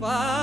far.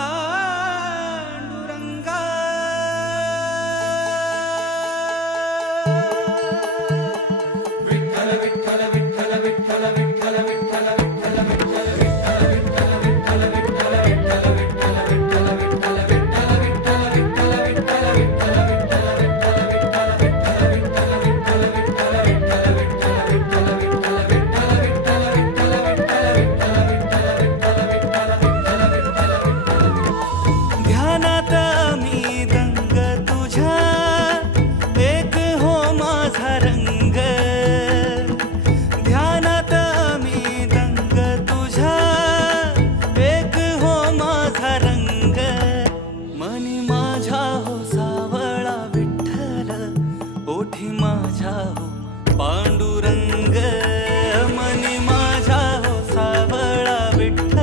விட்ட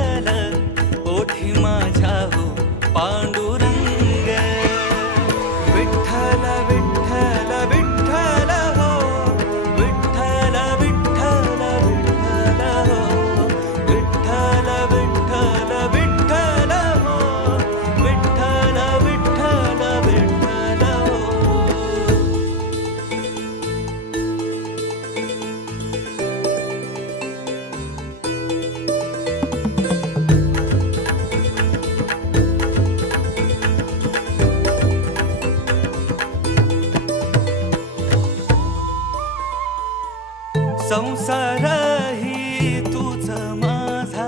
संसार ही तूच माझा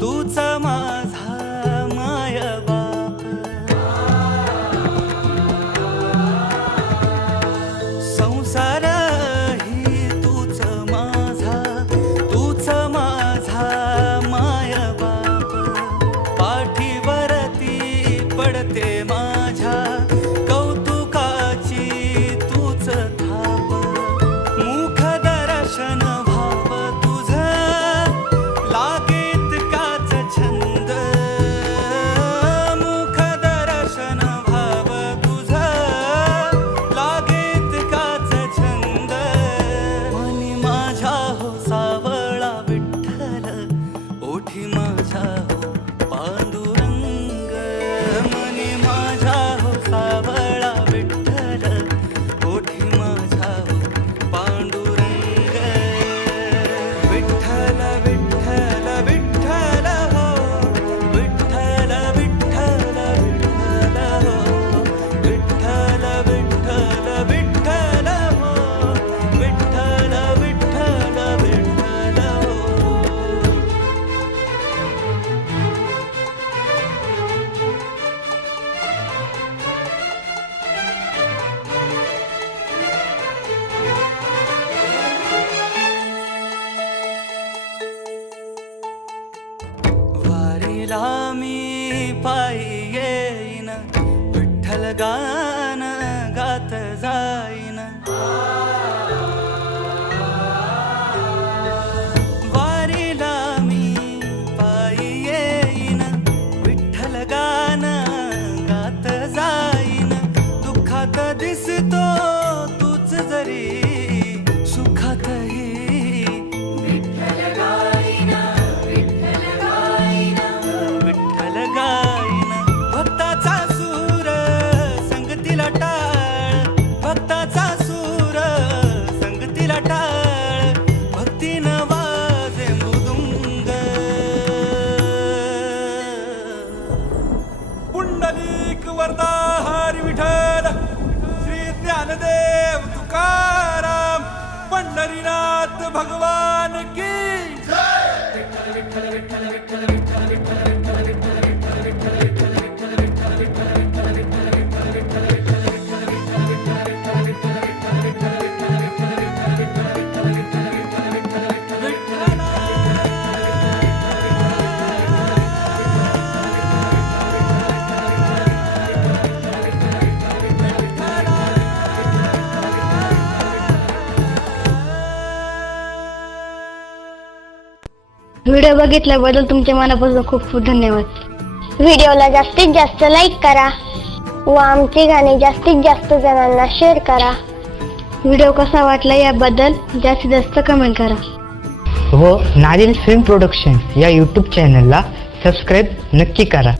तूच माझा माय बाप. संसार ही तूच माझा तूच माझा माय बाप. पाठीवरती पडते मा पायी येईन विठ्ठल गान भगवान की व्हिडिओ बघितल्याबद्दल तुमच्या मनापासून खूप खूप धन्यवाद. व्हिडिओला जास्तीत जास्त लाईक करा व आमची गाणी जास्तीत जास्त जणांना शेअर करा. व्हिडिओ कसा वाटला याबद्दल जास्तीत जास्त कमेंट करा. व नादिल फिल्म प्रोडक्शन या यूट्यूब चॅनलला सबस्क्राईब नक्की करा.